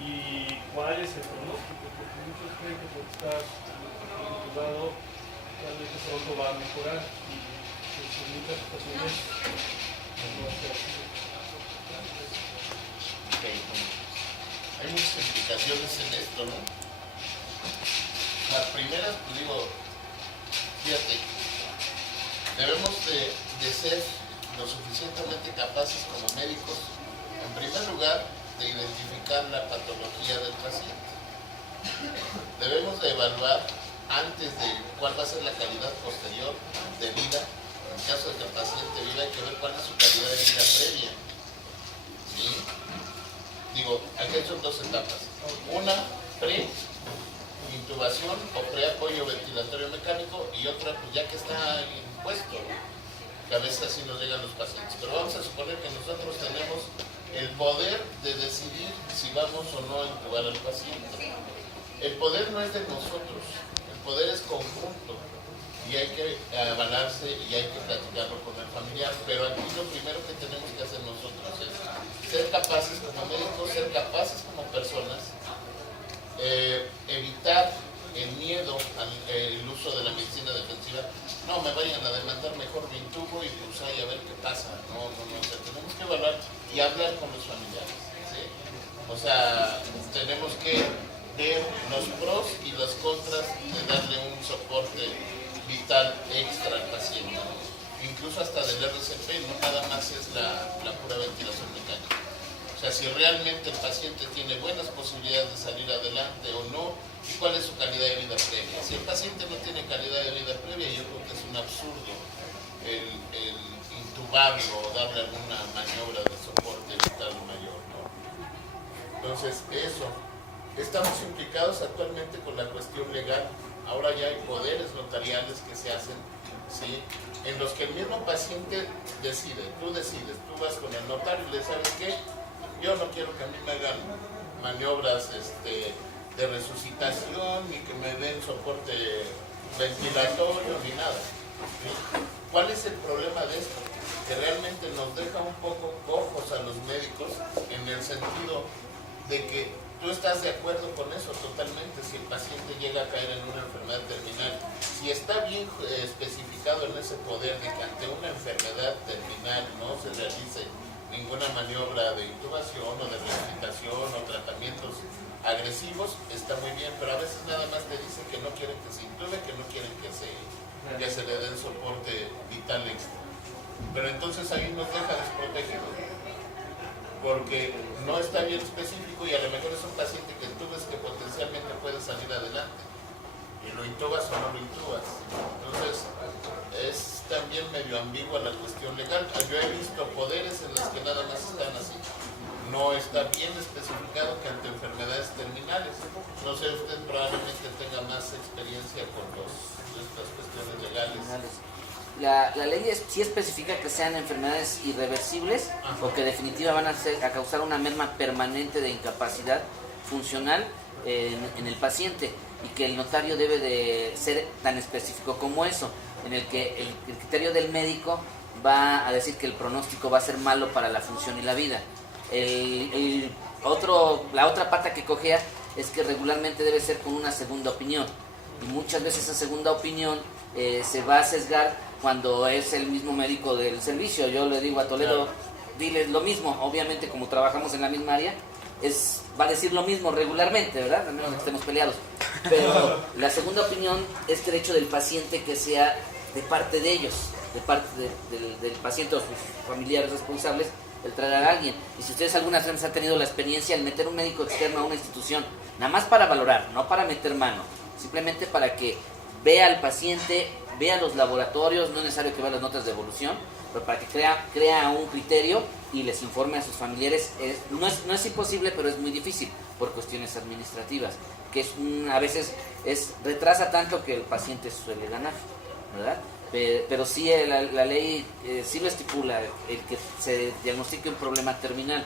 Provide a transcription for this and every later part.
y cuál es el pronóstico, porque muchos creen que porque estás intubado realmente pronto va a mejorar y pues, en muchas ocasiones no va a ser así. Okay. Hay muchas implicaciones en esto, ¿no? Las primeras, pues digo, fíjate, debemos de ser lo suficientemente capaces como médicos, en primer lugar, de identificar la patología del paciente. Debemos de evaluar antes de cuál va a ser la calidad posterior de vida. En caso de que el paciente viva, hay que ver cuál es su calidad de vida previa. ¿Sí? Digo, aquí son dos etapas. Una, pre-intubación o pre-apoyo ventilatorio mecánico, y otra, pues ya que está impuesto, que a veces así nos llegan los pacientes. Pero vamos a suponer que nosotros tenemos el poder de decidir si vamos o no a intubar al paciente. El poder no es de nosotros, el poder es conjunto y hay que avalarse y hay que platicarlo con el familiar. Pero aquí lo primero que tenemos que hacer nosotros es ser capaces como médicos, ser capaces como personas, evitar el miedo al uso de la medicina defensiva. No me vayan a demandar, mejor me intubo y pues ahí a ver qué pasa. No, o sea, tenemos que evaluar y hablar con los familiares, ¿sí? O sea, tenemos que ver los pros y las contras de darle un soporte vital extra al paciente, ¿no? Incluso hasta del RCP, no nada más es la pura ventilación mecánica. O sea, si realmente el paciente tiene buenas posibilidades de salir adelante o no, y cuál es su calidad de vida previa. Si el paciente no tiene calidad de vida previa, yo creo que es un absurdo el intubarlo o darle alguna maniobra de soporte vital mayor, ¿no? Entonces, eso. Estamos implicados actualmente con la cuestión legal. Ahora ya hay poderes notariales que se hacen, ¿sí? En los que el mismo paciente decide, tú vas con el notario y le sabes que yo no quiero que a mí me hagan maniobras de resucitación, ni que me den soporte ventilatorio, ni nada, ¿sí? ¿Cuál es el problema de esto? Que realmente nos deja un poco cojos a los médicos en el sentido de que tú estás de acuerdo con eso totalmente. Si el paciente llega a caer en una enfermedad terminal, si está bien especificado en ese poder de que ante una enfermedad terminal no se realice ninguna maniobra de intubación o de resucitación o tratamientos agresivos, está muy bien, pero a veces nada más te dicen que no quieren que se intube, que no quieren que se le den soporte vital extra. Pero entonces ahí nos deja desprotegidos, porque no está bien específico y a lo mejor es un paciente que tú ves que potencialmente puede salir adelante y lo intubas o no lo intubas. Entonces es también medio ambigua la cuestión legal. Yo he visto poderes en los que nada más están así. No está bien especificado que ante enfermedades terminales. No sé, usted probablemente tenga más experiencia con estas cuestiones legales. La ley sí especifica que sean enfermedades irreversibles. Ajá. O que definitivamente van a causar una merma permanente de incapacidad funcional en el paciente, y que el notario debe de ser tan específico como eso, en el que el criterio del médico va a decir que el pronóstico va a ser malo para la función y la vida. La otra pata que cojea es que regularmente debe ser con una segunda opinión, y muchas veces esa segunda opinión se va a sesgar cuando es el mismo médico del servicio. Yo le digo a Toledo, diles lo mismo. Obviamente, como trabajamos en la misma área, va a decir lo mismo regularmente, ¿verdad? A menos que estemos peleados. Pero la segunda opinión es derecho del paciente que sea de parte de ellos, de parte del paciente o sus familiares responsables, el traer a alguien. Y si ustedes alguna vez han tenido la experiencia de meter un médico externo a una institución, nada más para valorar, no para meter mano, simplemente para que vea al paciente, vea los laboratorios, no es necesario que vea las notas de evolución, pero para que crea un criterio y les informe a sus familiares. No es imposible, pero es muy difícil por cuestiones administrativas, que a veces retrasa tanto que el paciente suele ganar, ¿verdad? Pero sí, la ley sí lo estipula, el que se diagnostique un problema terminal.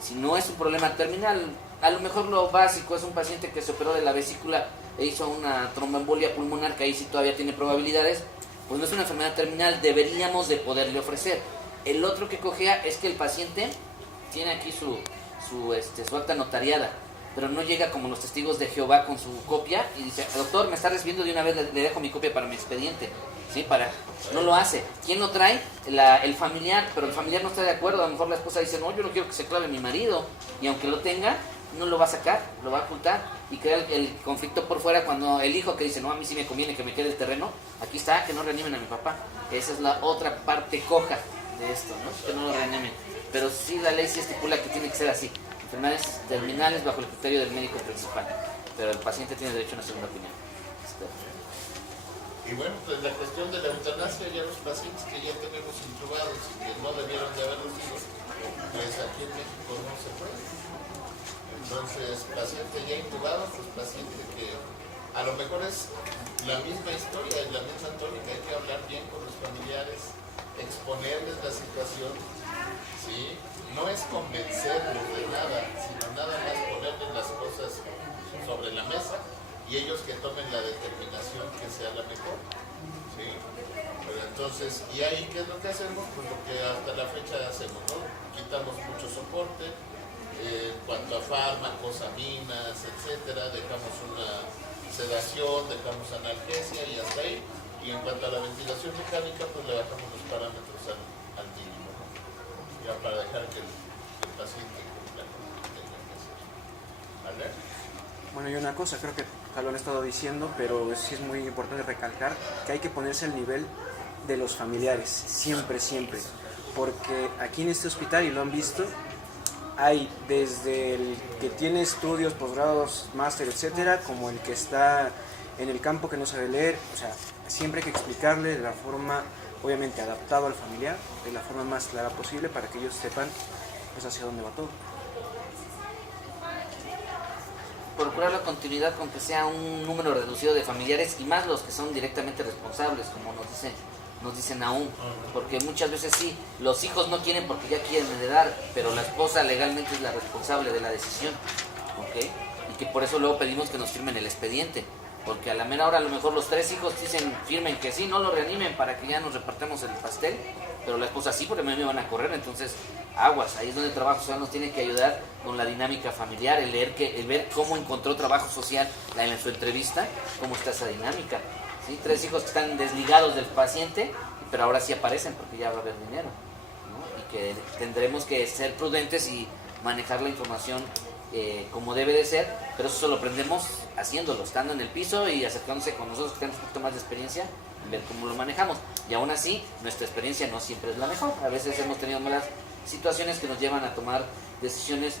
Si no es un problema terminal, a lo mejor lo básico es un paciente que se operó de la vesícula e hizo una tromboembolia pulmonar, que ahí sí todavía tiene probabilidades, pues no es una enfermedad terminal, deberíamos de poderle ofrecer. El otro que cojea es que el paciente tiene aquí su acta notariada, pero no llega como los testigos de Jehová con su copia y dice, doctor, me está recibiendo de una vez, le dejo mi copia para mi expediente. ¿Sí? No lo hace. ¿Quién lo trae? El familiar, pero el familiar no está de acuerdo. A lo mejor la esposa dice, no, yo no quiero que se clave mi marido. Y aunque lo tenga, no lo va a sacar, lo va a ocultar. Y crea el conflicto por fuera cuando el hijo que dice, no, a mí sí me conviene que me quede el terreno, aquí está, que no reanimen a mi papá. Esa es la otra parte coja de esto, ¿no? Que no lo reanimen. Pero sí, la ley sí estipula que tiene que ser así. Enfermedades terminales bajo el criterio del médico principal. Pero el paciente tiene derecho a una segunda opinión. Y bueno, pues la cuestión de la eutanasia, ya los pacientes que ya tenemos intubados y que no debieron de haberlo sido, pues aquí en México no se puede. Entonces, paciente ya intubado, pues paciente que a lo mejor es la misma historia, la misma tónica, hay que hablar bien con los familiares, exponerles la situación, ¿sí? No es convencerlos de nada, sino nada más ponerles las cosas sobre la mesa y ellos que tomen la determinación que sea la mejor, ¿sí? Pero entonces, ¿y ahí qué es lo que hacemos? Pues lo que hasta la fecha hacemos, ¿no? Quitamos mucho soporte, en cuanto a fármacos, aminas, etcétera, dejamos una sedación, dejamos analgesia y hasta ahí. Y en cuanto a la ventilación mecánica, pues le bajamos los parámetros al mínimo, ¿no? Ya para dejar que el paciente cumpla con lo que tenga que hacer. ¿Vale? Bueno, y una cosa, creo que ya lo han estado diciendo, pero sí es muy importante recalcar que hay que ponerse al nivel de los familiares, siempre, siempre. Porque aquí en este hospital, y lo han visto, hay desde el que tiene estudios, posgrados, máster, etcétera, como el que está en el campo que no sabe leer. O sea, siempre hay que explicarle de la forma, obviamente adaptado al familiar, de la forma más clara posible para que ellos sepan pues, hacia dónde va todo. Procurar la continuidad con que sea un número reducido de familiares y más los que son directamente responsables, como nos dicen aún, porque muchas veces sí, los hijos no quieren porque ya quieren heredar, pero la esposa legalmente es la responsable de la decisión, ¿ok? Y que por eso luego pedimos que nos firmen el expediente, porque a la mera hora a lo mejor los 3 hijos dicen, firmen que sí, no lo reanimen para que ya nos repartamos el pastel, pero la esposa sí, porque me van a correr, entonces aguas, ahí es donde el trabajo social nos tiene que ayudar con la dinámica familiar, el ver cómo encontró trabajo social en su entrevista, cómo está esa dinámica. ¿Sí? 3 hijos que están desligados del paciente, pero ahora sí aparecen porque ya va a haber dinero, ¿no? Y que tendremos que ser prudentes y manejar la información como debe de ser, pero eso lo aprendemos haciéndolo, estando en el piso y acercándose con nosotros que tenemos un poquito más de experiencia, ver cómo lo manejamos. Y aún así, nuestra experiencia no siempre es la mejor. A veces hemos tenido malas situaciones que nos llevan a tomar decisiones,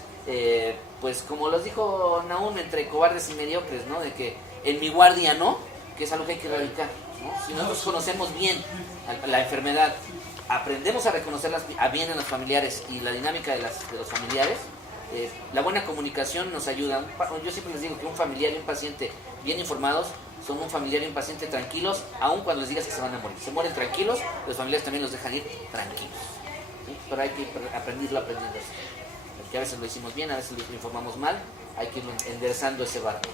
pues como los dijo Nahum, entre cobardes y mediocres, ¿no? De que en mi guardia no, que es algo que hay que erradicar, ¿no? Si nosotros conocemos bien la enfermedad, aprendemos a reconocerlas bien en los familiares y la dinámica de los familiares, la buena comunicación nos ayuda. Yo siempre les digo que un familiar y un paciente bien informados son un familiar y un paciente tranquilos, aun cuando les digas que se van a morir. Se mueren tranquilos, los familiares también los dejan ir tranquilos, ¿sí? Pero hay que aprendiendo así. Porque a veces lo hicimos bien, a veces lo informamos mal, hay que ir enderezando ese barco.